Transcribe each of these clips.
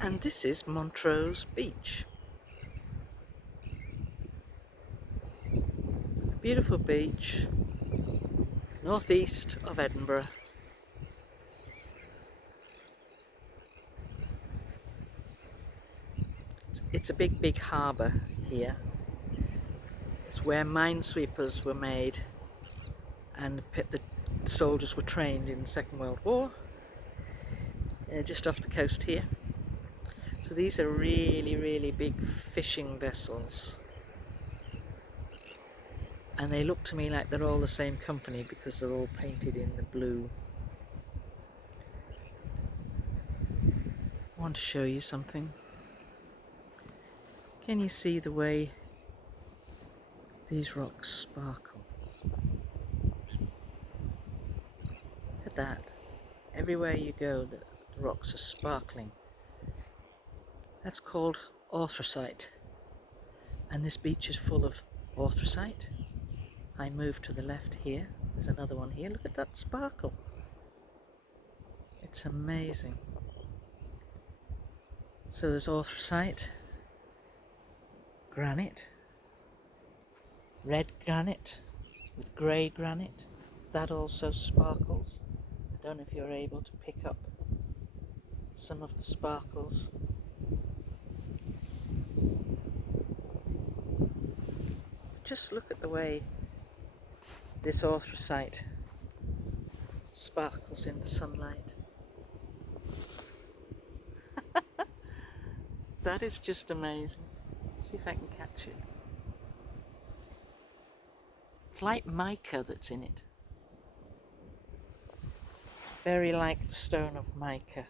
And this is Montrose Beach. A beautiful beach, northeast of Edinburgh. It's a big harbour here. It's where minesweepers were made and the soldiers were trained in the Second World War. Just off the coast here. So these are really big fishing vessels. And they look to me like they're all the same company because they're all painted in the blue. I want to show you something. Can you see the way these rocks sparkle? Look at that. Everywhere you go, the rocks are sparkling. That's called anthracite. And this beach is full of anthracite. I move to the left here. There's another one here. Look at that sparkle. It's amazing. So there's anthracite, granite, red granite with grey granite. That also sparkles. I don't know if you're able to pick up some of the sparkles. Just look at the way this anthracite sparkles in the sunlight. That is just amazing. See if I can catch it. It's like mica that's in it. Very like the stone of mica.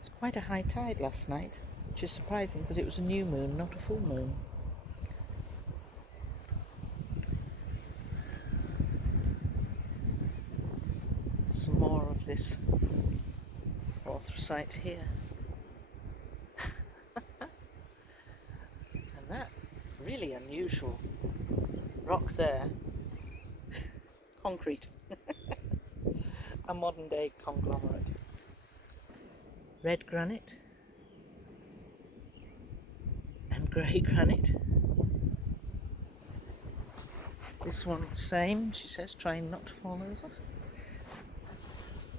It's quite a high tide last night, which is surprising because it was a new moon, not a full moon. Some more of this anthracite here. And that really unusual rock there. Concrete. A modern day conglomerate. Red granite and grey granite. This one the same, she says, trying not to fall over.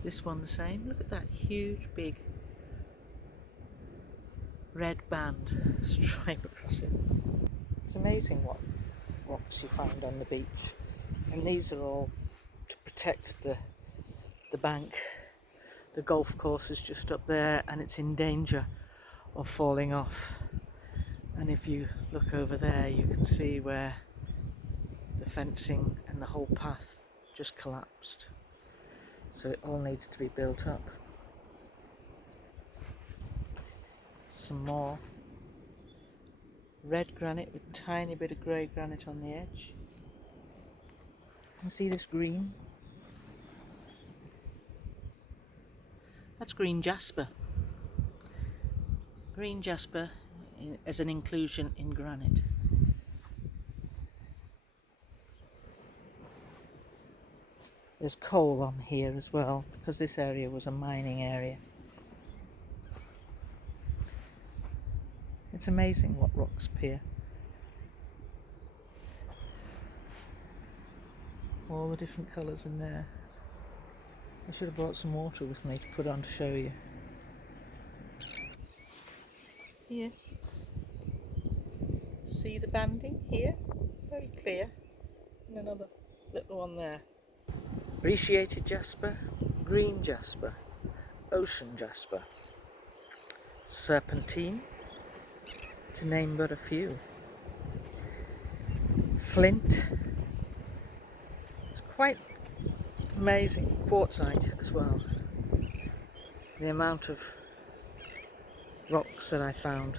This one the same. Look at that huge big red band stripe across it. It's amazing what rocks you find on the beach. And these are all to protect the bank. The golf course is just up there and it's in danger of falling off. And if you look over there, you can see where the fencing and the whole path just collapsed. So it all needs to be built up. Some more red granite with a tiny bit of grey granite on the edge. You see this green? That's green jasper. Green jasper as an inclusion in granite. There's coal on here as well because this area was a mining area. It's amazing what rocks appear. All the different colours in there. I should have brought some water with me to put on to show you. Here. See the banding here? Very clear. And another little one there. Appreciated jasper, green jasper, ocean jasper, serpentine, to name but a few. Flint. It's quite amazing. Quartzite as well. The amount of rocks that I found.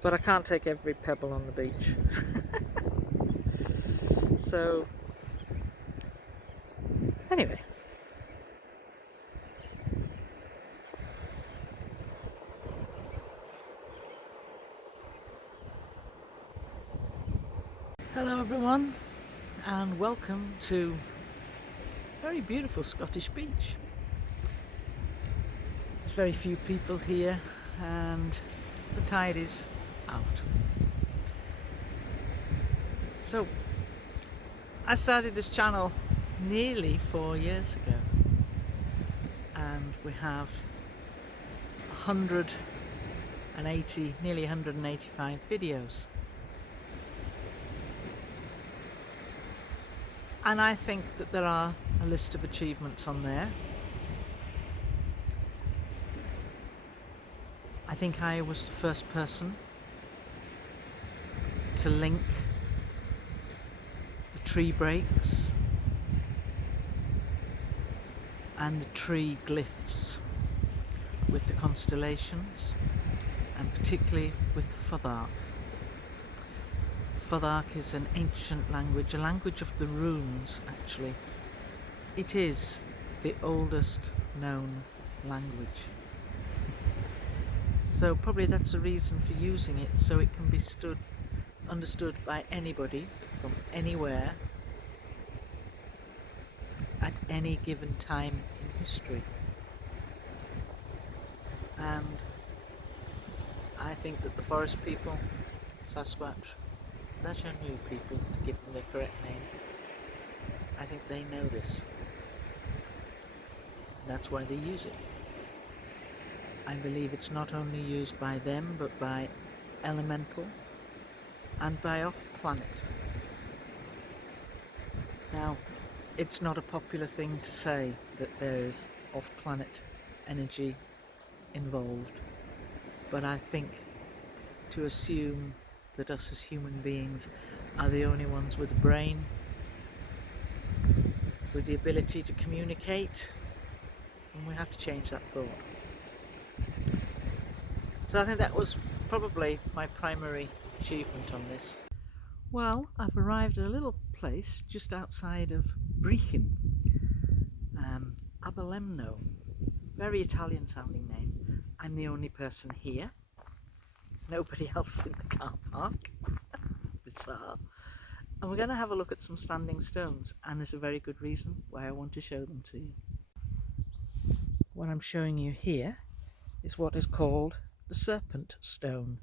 But I can't take every pebble on the beach. So, anyway. Hello everyone. and welcome to a very beautiful Scottish beach. There's very few people here and the tide is out. So I started this channel nearly 4 years ago and we have 180, nearly 185 videos. And I think that there are a list of achievements on there. I think I was the first person to link the tree breaks and the tree glyphs with the constellations, and particularly with Futhark. Futhark is an ancient language, a language of the runes actually. It is the oldest known language. So probably that's a reason for using it, so it can be understood by anybody from anywhere at any given time in history. And I think that the forest people, Sasquatch, that's your new people, to give them their correct name. I think they know this. That's why they use it. I believe it's not only used by them, but by elemental and by off-planet. Now, it's not a popular thing to say that there is off-planet energy involved, but I think to assume that us as human beings are the only ones with a brain, with the ability to communicate, and we have to change that thought. So I think that was probably my primary achievement on this. Well, I've arrived at a little place just outside of Brechin, Abelemno, very Italian sounding name. I'm the only person here. Nobody else in the car park. Bizarre. And we're going to have a look at some standing stones, and there's a very good reason why I want to show them to you. What I'm showing you here is what is called the Serpent Stone.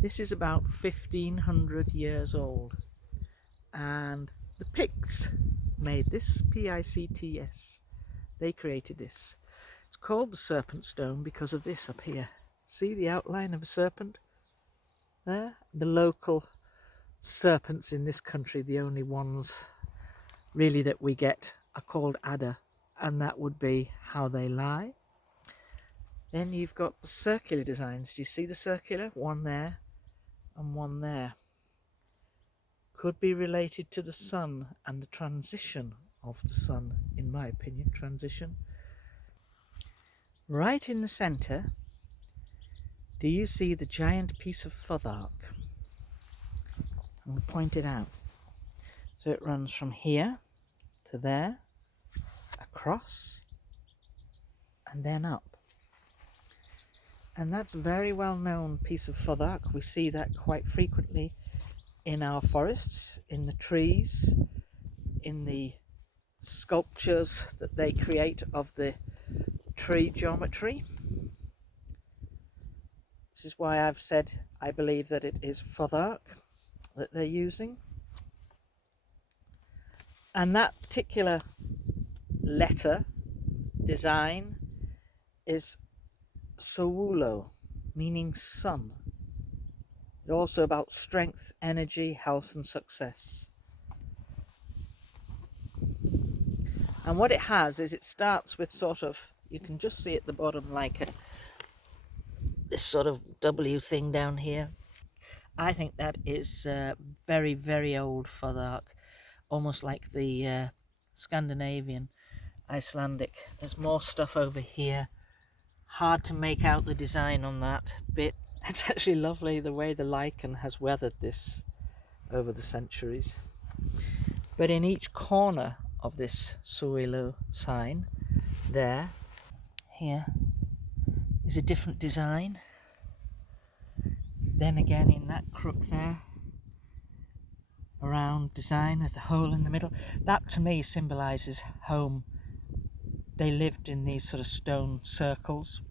This is about 1500 years old, and the Picts made this, P-I-C-T-S. They created this. It's called the Serpent Stone because of this up here. See the outline of a serpent? There, the local serpents in this country, the only ones really that we get, are called adder, and that would be how they lie. Then you've got the circular designs. Do you see the circular? One there and one there. Could be related to the sun and the transition of the sun, in my opinion, transition. Right in the centre, do you see the giant piece of Futhark? I'm going to point it out. So it runs from here to there, across, and then up. And that's a very well known piece of Futhark. We see that quite frequently in our forests, in the trees, in the sculptures that they create of the tree geometry. This is why I've said I believe that it is Futhark that they're using. And that particular letter design is Sowulo, meaning sun. It's also about strength, energy, health and success. And what it has is it starts with sort of, you can just see at the bottom like this sort of W thing down here. I think that is very, very old Futhark, almost like the Scandinavian, Icelandic. There's more stuff over here. Hard to make out the design on that bit. It's actually lovely the way the lichen has weathered this over the centuries. But in each corner of this Suilo sign, there, here, is a different design. Then again in that crook there, around design with the hole in the middle. That to me symbolises home. They lived in these sort of stone circles,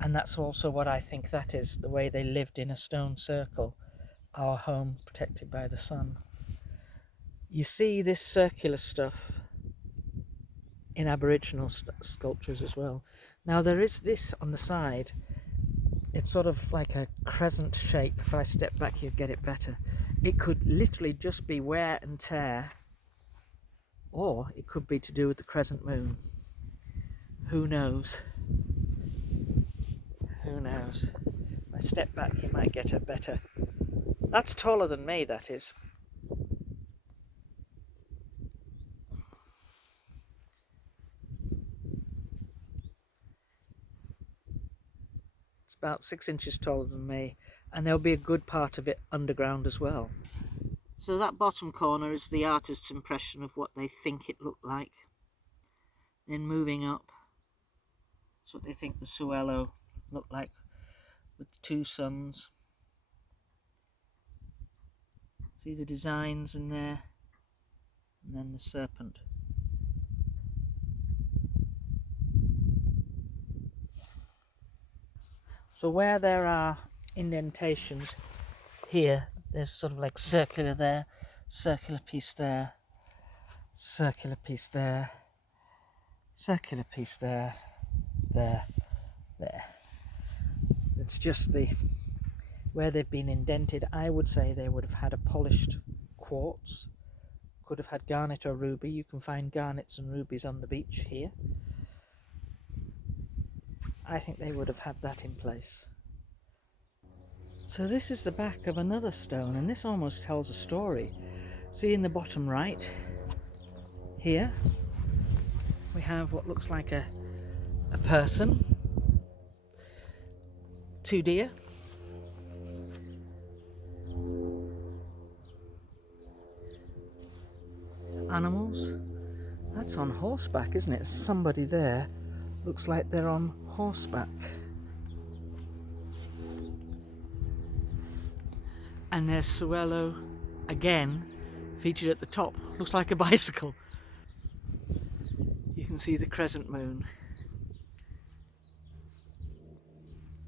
and that's also what I think that is, the way they lived in a stone circle, our home protected by the sun. You see this circular stuff in Aboriginal sculptures as well. Now there is this on the side, it's sort of like a crescent shape. If I step back you'd get it better. It could literally just be wear and tear, or it could be to do with the crescent moon. Who knows? Who knows? If I step back you might get it better. That's taller than me, that is. It's about 6 inches taller than me, and there'll be a good part of it underground as well. So that bottom corner is the artist's impression of what they think it looked like. Then moving up, that's what they think the Suelo looked like with the two suns. See the designs in there, and then the serpent. So where there are indentations here, there's sort of like circular there, circular piece there, circular piece there, circular piece there, there. It's just where they've been indented. I would say they would have had a polished quartz, could have had garnet or ruby. You can find garnets and rubies on the beach here. I think they would have had that in place. So this is the back of another stone, and this almost tells a story. See in the bottom right here we have what looks like a person, two deer, animals. That's on horseback, isn't it? Somebody there looks like they're on horseback. And there's Suelo again, featured at the top. Looks like a bicycle. You can see the crescent moon.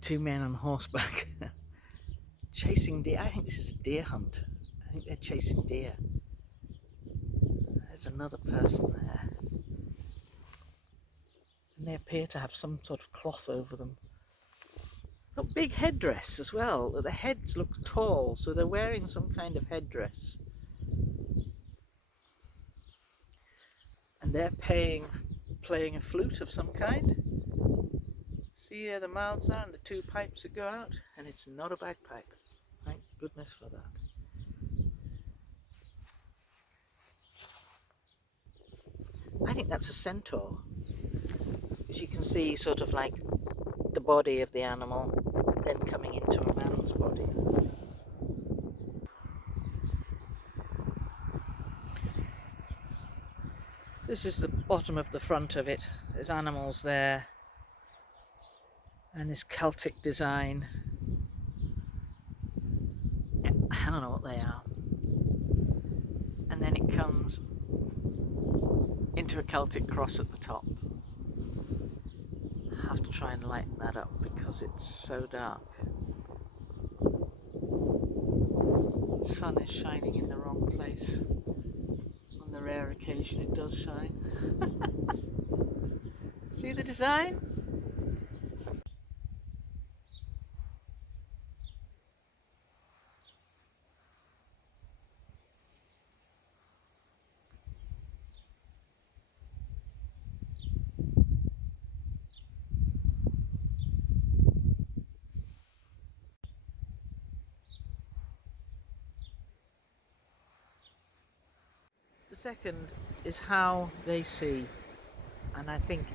Two men on horseback. Chasing deer. I think this is a deer hunt. I think they're chasing deer. There's another person there. And they appear to have some sort of cloth over them. A big headdress as well. The heads look tall, so they're wearing some kind of headdress. And they're playing a flute of some kind. See there the mouths are and the two pipes that go out, and it's not a bagpipe. Thank goodness for that. I think that's a centaur, as you can see sort of like the body of the animal then coming into a man's body. This is the bottom of the front of it. There's animals there and this Celtic design. I don't know what they are. And then it comes into a Celtic cross at the top. I have to try and lighten that up because it's so dark. The sun is shining in the wrong place. On the rare occasion it does shine. See the design? The second is how they see, and I think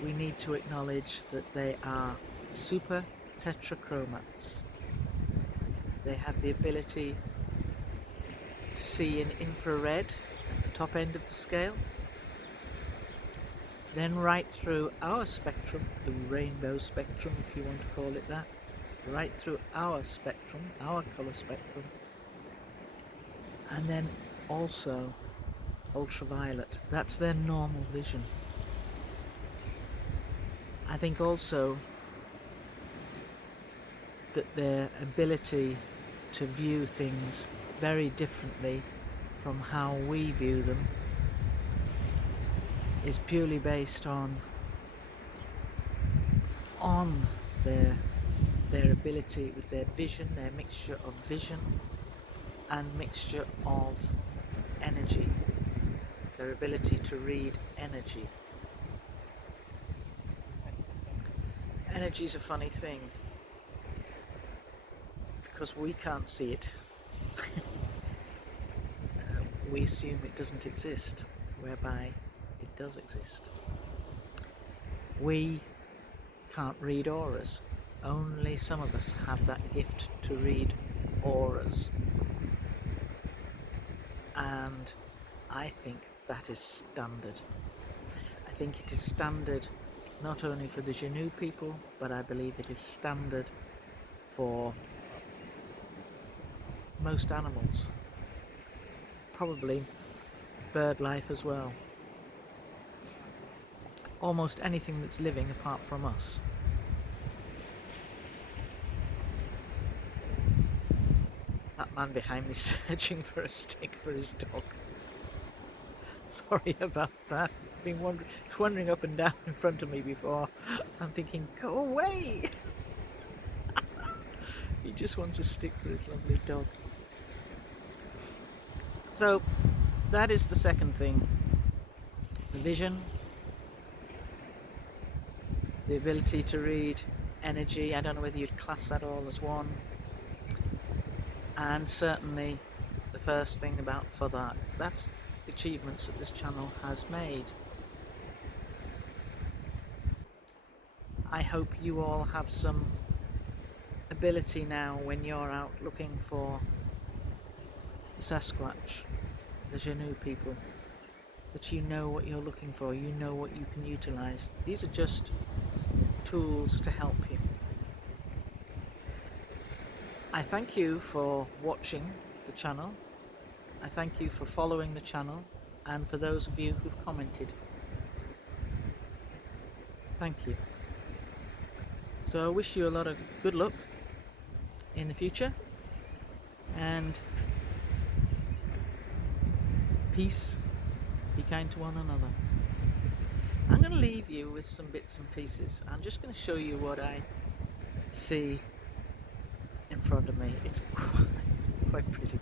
we need to acknowledge that they are super tetrachromats. They have the ability to see in infrared at the top end of the scale, then right through our spectrum, the rainbow spectrum if you want to call it that, right through our spectrum, our colour spectrum, And then also ultraviolet. That's their normal vision. I think also that their ability to view things very differently from how we view them is purely based on their ability with their vision, their mixture of vision and mixture of energy, their ability to read energy. Energy is a funny thing because we can't see it. We assume it doesn't exist, whereby it does exist. We can't read auras. Only some of us have that gift to read auras. And I think that is standard. I think it is standard not only for the Genu people, but I believe it is standard for most animals. Probably bird life as well. Almost anything that's living apart from us. That man behind me searching for a stick for his dog. Sorry about that. Been wandering up and down in front of me before. I'm thinking, go away! He just wants a stick for his lovely dog. So, that is the second thing. The vision, the ability to read energy. I don't know whether you'd class that all as one. And certainly the first thing about for that. That's the achievements that this channel has made. I hope you all have some ability now when you're out looking for Sasquatch, the Genu people, that you know what you're looking for, you know what you can utilise. These are just tools to help you. I thank you for watching the channel. I thank you for following the channel, and for those of you who've commented. Thank you. So I wish you a lot of good luck in the future, and peace. Be kind to one another. I'm going to leave you with some bits and pieces. I'm just going to show you what I see in front of me. It's quite pretty.